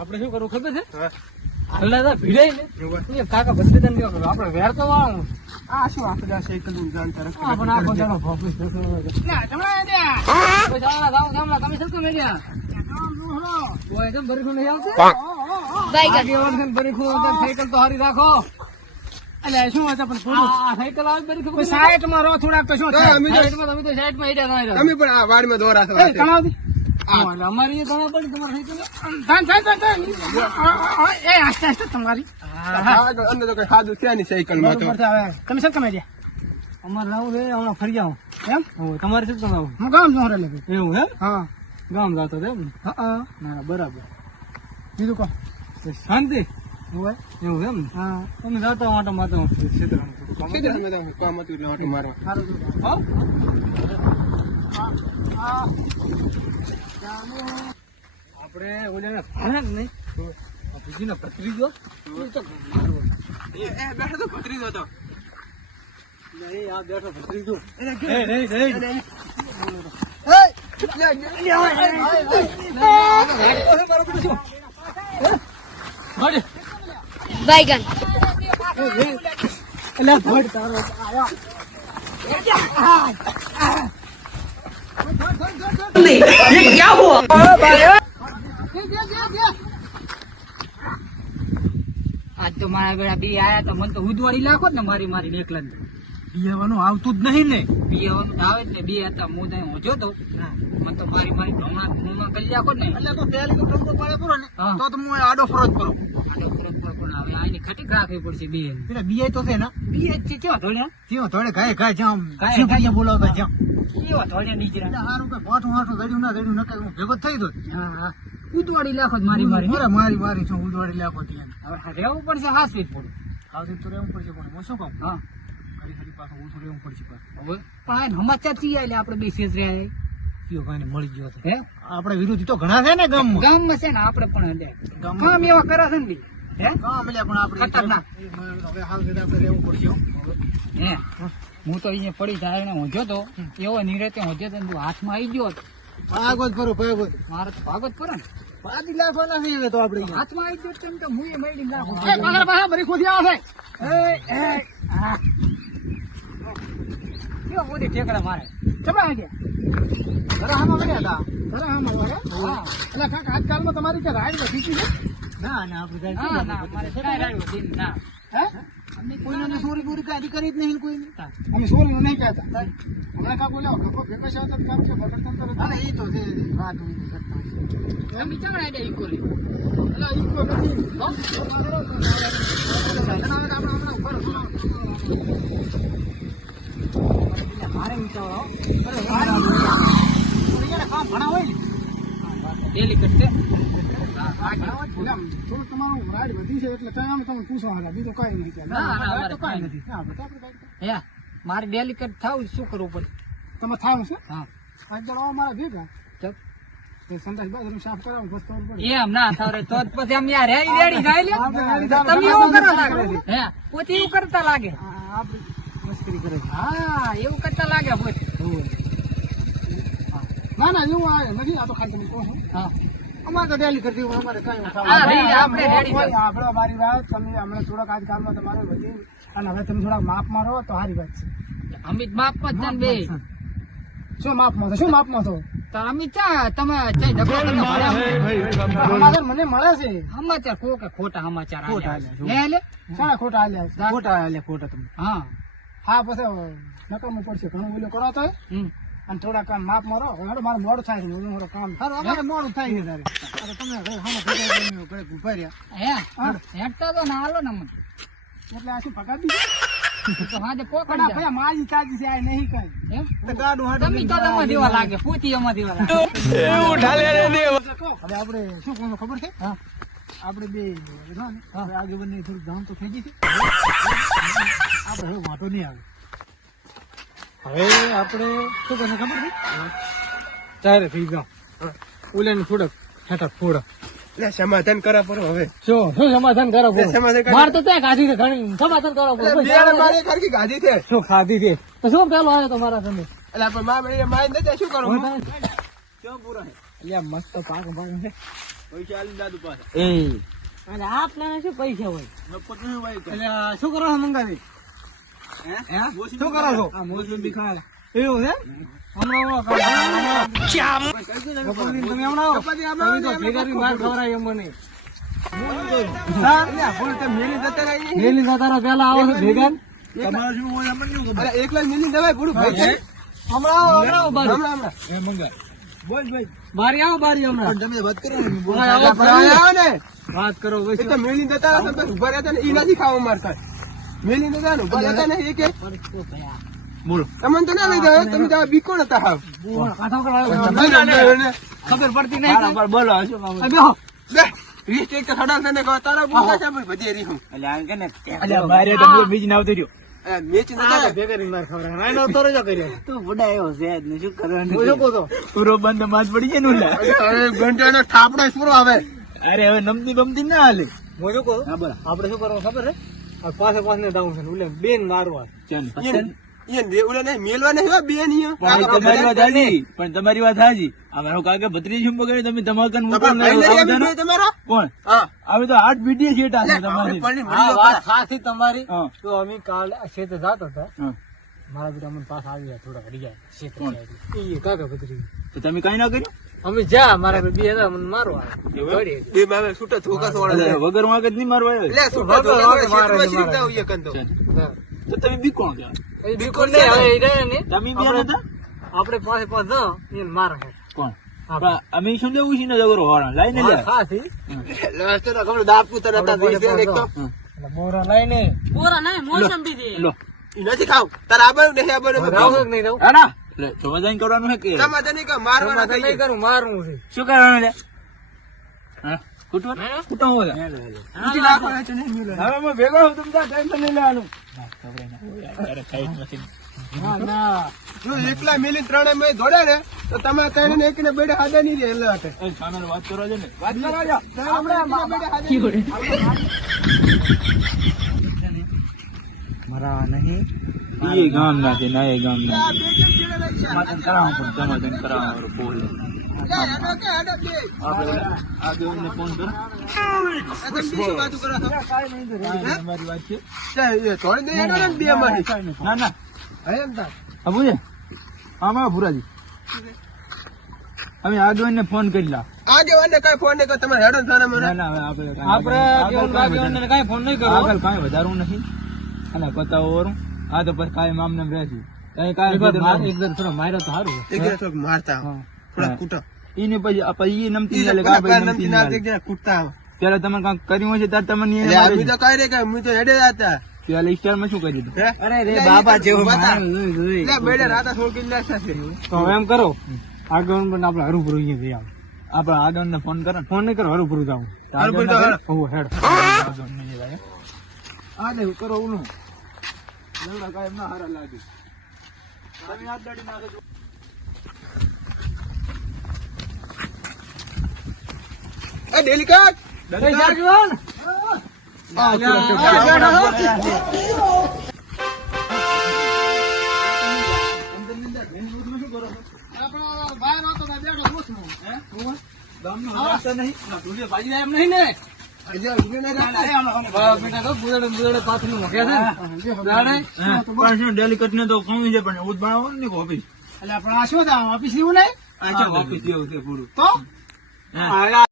આપણે શું કરવું ખબર છે? હલ્લા ભીડાઈ ને કાકા ભત્રીજાને કેવું કરું? આપણે વેર તો વાળું. આ શું આપણે આ સાયકલ નું જાણ તરફ પણ આખો દાડો ભોપીસ તમે શું તમે શું મેળ્યા બરીખું નહીં આવતું બરીખું સાયકલ તો હારી રાખો. એટલે શું હતા પણ પૂરું સાયકલ આવે બરીખું સાઈડ માં રહો થોડાક તો શું થાય? તમે તો સાઈડમાં હેડ્યા ના તમે પણ આ વાડમાં દોરા છો અમારી એ ગણા પડી તમારે એ આસ્તે આસ્તે તમારી સાયકલ અંદર તો કઈ સાદું છે નહીં સાયકલ માં તો તમે શું કમાઈ રહ્યા? અમારે લાવું છે હમણાં ફરી આવું એમ તમારે શું કમાવું? હું ગામ જોરે લે એવું હે? હા ગામ જતો એમ ને? હા ના બરાબર. બીજું કહો શાંતિ હોય એવું એમ ને? હા તમે જતા માટે માતા કામ હતું એટલે ઓટો મારો સારું આપડે ઓલા ભાણા જ નહીં બીજીનો ભત્રીજો બેઠો તો ભત્રીજો હતો નહીં આ બેઠો ભત્રીજો बैगन ये क्या हुआ? આજ તો મારા બેડા બી આયા તો મને તો ઉદવાડી નાખો ને મારી એકલા બિયાવાનું આવતું જ નહીં ને બીવાનું આવે જ ને બે હતા હું ત્યાં હોજો તો મને તો મારી ઢોમાં કરી નાખો ને એટલે તો પહેલી તો ટોકો પાડે પૂરો ને હા. તો હું આડો ફરોજ કરું આડો ફરક પણ આવે આની ખટી રાખવી પડશે બે પેલા બિયાય તો છે ને બે છે કેવા ધોળ્યા કેવો થોડે ગાય ગાય જામ ગાય શું ગાય. બોલાવતા જામ કેવા ધોળ્યા નીચરા હારું કે ભાઠું હાઠું દડ્યું ના દડ્યું નકર હું ભેગો જ થઈ ગયો હા ઉદવાડી નાખો જ મારી મારી છું ઉદવાડી લાખો ત્યાં હવે રહેવું પડશે હાથ ફીટ પડું આવતી તો રહેવું પડશે પણ હું શું કહું હા ઘડી ઘડી પાછું ઓછું રહેવું પડશે પાછું હવે પણ આ સમાચાર થી આલે આપણે બે શેષ રહ્યા કયો ભાઈને મળી ગયો છે હે આપણે વિરોધી તો ઘણા છે ને ગામમાં ગામમાં છે ને આપણે પણ હે ગામમાં કામ એવા કરે છે ને બી હે ગામ મળ્યા પણ આપણે ખતરનાક. હવે હાલ રીતે આપણે રહેવું પડશે હો. હે હું તો અહીંયા પડી જાય ને હોજો તો એવો નિરેતે હોજો તો તું હાથમાં આવી ગયો હોત. ભાગવત ફરો ભાગવત મારે તો ભાગત પડે ને પાછી લાખવાના છે હવે તો આપણે હાથમાં આવી ગયો તેમ તો હું એ મેળી નાખું એ પાછળ પાછળ બરી ખોદી આવે કેવો મોદી ઠેકડા મારે ચપડા આવી ગયા ઘરે હામાં મળ્યા હતા ઘરે હામાં મળ્યા હા એટલે કાંઈક આજકાલમાં તમારી કે રાઈડ વધી છે ના ના આપણે ના ના મારે કાંઈ રાડ્યું દિન ના હે કોઈને ચોરી બોરી કાંઈ કરી જ નહીં કોઈને અમે ચોરી નહીં કહેતા હમણાં કાંઈ બોલ્યા ખબર ભેગા છે તો કામ છે બગડતંતર હા એ તો છે વાત તમે ચમડા આડે ઈકો લે એટલે ઈકો નથી મારે વિચારો કામ ભણા હોય ને ડેલી કરતે થોડું તમારું રાઈડ વધી છે એટલે ત્યાં અમે તમને પૂછવા હતા બીજું કાંઈ નહીં ત્યાં. ના, ના, રાઈડ તો અમારે કાંઈ કાંઈ નથી હા બધા આપણે કાંઈ હે મારે ડેલી કટ થાવ શું કરવું પડે તમે થાવ છે હા આજ દડો મારા ભેગા ચપ તે સંદાસ બાથરૂમ સાફ કરાવું બસ ખબર પડે એમ ના થાવરે તો જ પછી અમે યાર રેડી રેડી જાય લે આપણે રેડી જાય. તમે એવું કરવા લાગે હે પોતે એવું કરતા લાગે આપણે મસ્કરી કરે છે હા એવું કરતા લાગે પોતે ના ના એવું આવે નથી આ તો ખાલી તમે કહો છો હા અમારે તો ડેલી કરતી હોય અમારે કાંઈ નથી. હા, રેડી, આપણે રેડી કોઈ આપણો મારી વાત તમે હમણાં થોડાક આજ કાલમાં તમારે વધી અને હવે તમે થોડાક માપમાં રહો તો સારી વાત છે અમિત બાપ માં જ બે શું માપમાં છો શું માપમાં છો તો અમિત ચા તમે ચા ઝઘડો કરીને ભર્યા સમાચાર મને મળે છે સમાચાર કો કે ખોટા સમાચાર ખોટા આલ્યા આલ્યા. છે. લે લે શાના ખોટા આલ્યા ખોટા આલ્યા ખોટા તમે હા હા પછી નકામું પડશે ઘણું ઓલું કરો તો હમ અને થોડા કામ માપ મારો હવે મારે મોડું થાય છે હું મારું કામ અમારે મોડું થાય છે તારે અરે તમે હવે સામે ભેગા થઈને ઘરે ઊભા રહ્યા હે હેડતા તો ના હાલો ને મને એટલે આ શું પગાર દીધો તો હાજે પણ પોકડી આ જાય ભાઈ મારી ચાર્જ છે આ નહીં કઈ એમ તો ગાડું હાડું તમે તો એમાં દેવા લાગે પૂતી એમાં દેવા લાગે હવે આપણે શું કહો ખબર છે હા આપણે બે હવે આગેવાની થોડું જાણ તો થઈ ગઈ છે આપણે હવે વાંધો નહીં આવે હવે આપણે શું કહે ખબર છે ચારે થઈ જાવ ઓલે ને થોડક હેઠા થોડા સમાધાન કરા પડો હવે શું સમાધાન કરો માર તો ત્યાં ગાધી છે ઘણી સમાધાન કરો ગાધી છે શું ખાધી છે તો શું પેલો આવ્યો તમારા તમે એટલે આપણે માય નથી શું કરો કેમ પૂરા એટલે મસ્ત પાક ભાગ છે પૈસા આલીને દાદુ પાસે અને આપના શું પૈસા હોય નફત નહીં ભાઈ એટલે આ શું કરો છો મંગાવી શું કરો છો આ મોસંબી ખાય એવું છે હમણાં તમે હમણાં આવો. તમે તો ભેગા થી માર ખવડાવી એમ મને. મેલી જતા રહો, પેલા આવો છો ભેગા. તમારે શું હોય અમને શું ખબર એકલા મેલી દવાય પૂરું ભાઈ. હમણાં આવો બારી. એ મંગાય બોલ ભાઈ બારી આવો બારી હમણાં. તમે વાત કરો ને બોલ આવો ને વાત કરો બોલો ખબર પડતી નહીં. બોલો બેહો. મારે તો બીજ ના આવતી રહ્યો પૂરો બંધ માસ પડી જાય ને થાપડો આવે. અરે હવે નમતી બમતી ના હાલે હું શું કહું, હા બોલો આપડે શું કરવાનું ખબર છે? આ પાસે પાસે ને ડાઉન છે ને ઓલે બેન મારવા. તમારી વાત હાજી પણ તમારી વાત હાજી આ મારો કાકા ભત્રીજી શું બગાડે તમે તમારા કોણ હવે તો 8 બીડી સેટ હશે તમારી હા, વાત સાચી તમારી. હા. તો અમે કાલે શેત જતા હતા, હા. મારા બેટા મને પાસ આવી ગયા, થોડા હરી ગયા શેત જાય. એ કાકા ભત્રીજી. તો તમે કઈ ના કર્યું અમે જા મારા બે હતા મને મારવા. વગર વાંક જ નહીં મારવા આવ્યો. તો તમે બી કોણ કહેવાય? એ બિલકુલ નહીં, હવે એ રહ્યા ને. તમે બી આમ હતા? આપણે પાસે પાસે જાઓ, એને મારે છે. કોણ અમે શું લેવું છે ને જગરો વાળા લાઈને લે વાત સાચી. એટલે બોરા લઈને લો રાવું કે નહીં રાવું? હા ના લે સમાધાન કરવાનું છે કે સમાધાન નહીં કરું, મારવું છે. શું કરવાનું છે હા કુટવા કુટાવો છે હવે અમે ભેગા હું તમને ટેન્શન નહીં લેવાનું ના ના એકલા મિલી ત્રણે મેં દોડે ને તો તમે ત્રણે એક ને બેડે હાડે નહીં રહે એટલે હાટે. સામે વાત કરવા છે ને વાત કરવા જાઓ. મારા નહીં. એ ગામ ના છે ના એ ગામ ના સમાધાન કરાવો પણ સમાધાન કરાવો બોલ આપણે ફોન કરો તમારી વાત છે થોડી દે ને બે માંથી ના ના એમ થાય. હા પૂછે આમાં ભુરાજી અમે આગેવાનને ફોન કરી લા આગેવાનને કઈ ફોન નહીં કરો, તમારે હેડો ને થાના ના મને. ના હવે આપણે કાંઈ ફોન નહીં કરો. આગળ કાંઈ વધારવું નથી અને પતાવો વરું આ તો પછી કાંઈ મામને રહેશું કઈ એકદમ થોડો માર્યો તો સારું. એક જણા થોડુંક મારતા આવો. થોડાક કૂટો. એને પછી એ નમતી ના લે કોના કાં નમતી નમતી ના ના એક જણા કૂટતા આવો. ત્યારે તમે કાંઈક કર્યું હશે ત્યારે તમને એટલે અમે તો કઈ રે કે અમે તો હેડે જતા. ત્યારે સ્ટારમાં શું કર્યું હતું હે? અરે રે એટલે બાબા ઈ જેવું બતા. માણસ જોઈ. એટલે બેડે રાતા થોડકી લેતા છે. તો એમ કરો, આગળ પણ આપણે હરુભરું અહીંયા જઈ આવો. આપણે આગળને ફોન કરો ને ફોન નહીં કરો, હરુભરું જાવ. હરુભરું તો હેડ. હેડ. આગળને જે લાગે. આ દે કરો ઓલું લગડા કાંઈ એમના હારા લાગે તમે હાથ દાડી નાખો એ ડેલિકેટ. ડેલિકેટ ને તો કમી છે પણ એવું જ બનાવવાનું ને ઓફિસ એટલે આપણે આ શું થાય ઓફિસ જેવું નહીં ઓફિસ જેવું છે પૂરું તો હા